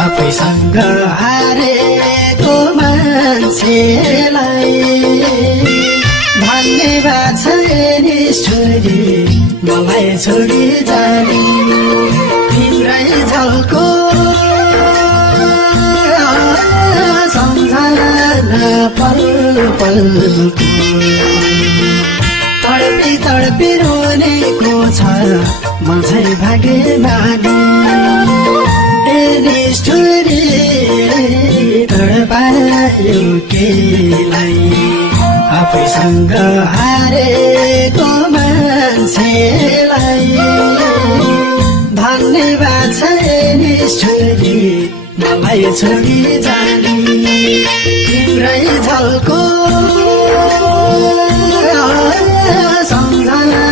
आफैसँग हारेको मान्छेलाई धन्यवाद छ निष्ठुरी मलाई छोडी जाने तिम्रै झल्को सम्झना पल पलको तडपी तडपी रोनेको छ म चाहिँ भाग्यमानी निष्ठुरी तडपायो केलाई आफैसँग हारेको मान्छेलाई धन्यवाद छ निष्ठुरी मलाई छोडी जाने तिम्रै झल्को सम्झना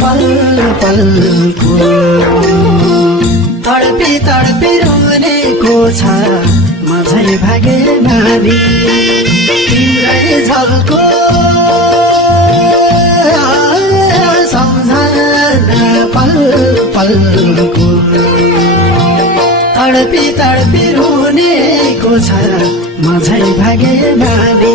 पल पलको तडपी तडपी रोनेको छ म चाहिँ भाग्यमानी तिम्रै झल्को सम्झना पल पलको तडपी तडपी रोनेको छ म चाहिँ भाग्यमानी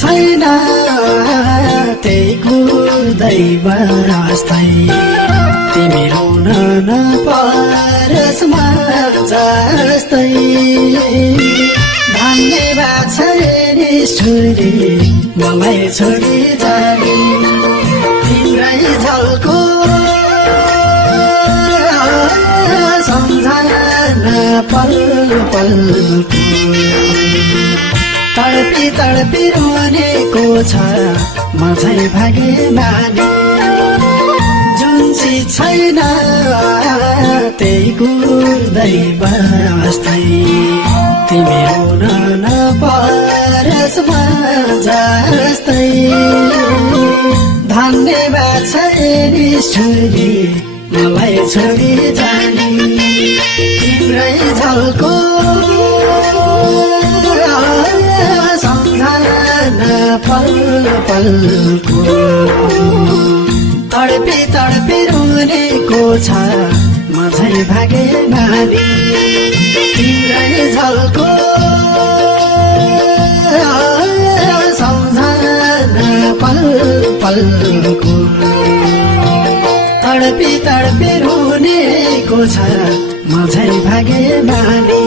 छैन त्यही कुर्दै बस्दै तिमी रुन नपरोस् म जस्तै धन्यवाद छ निष्ठुरी मलाई छोडी जाने तिम्रै झल्को सम्झना पल पलको तडपी तडपी रोनेको छ म झै भागे बानी जुन चिज छैन त्यही कुर्दै बस्दै तिमी रुन नपरोस् म जस्तै धन्यवाद छ निष्ठुरी मलाई छोडी जाने तिम्रै झल्को सम्झना पल पलको तडपी तडपी रुनेको छ म झै भागे बानी तिम्रै झल्को सम्झना पल पलको तडपी तडपी रुनेको छ म झै भागे बानी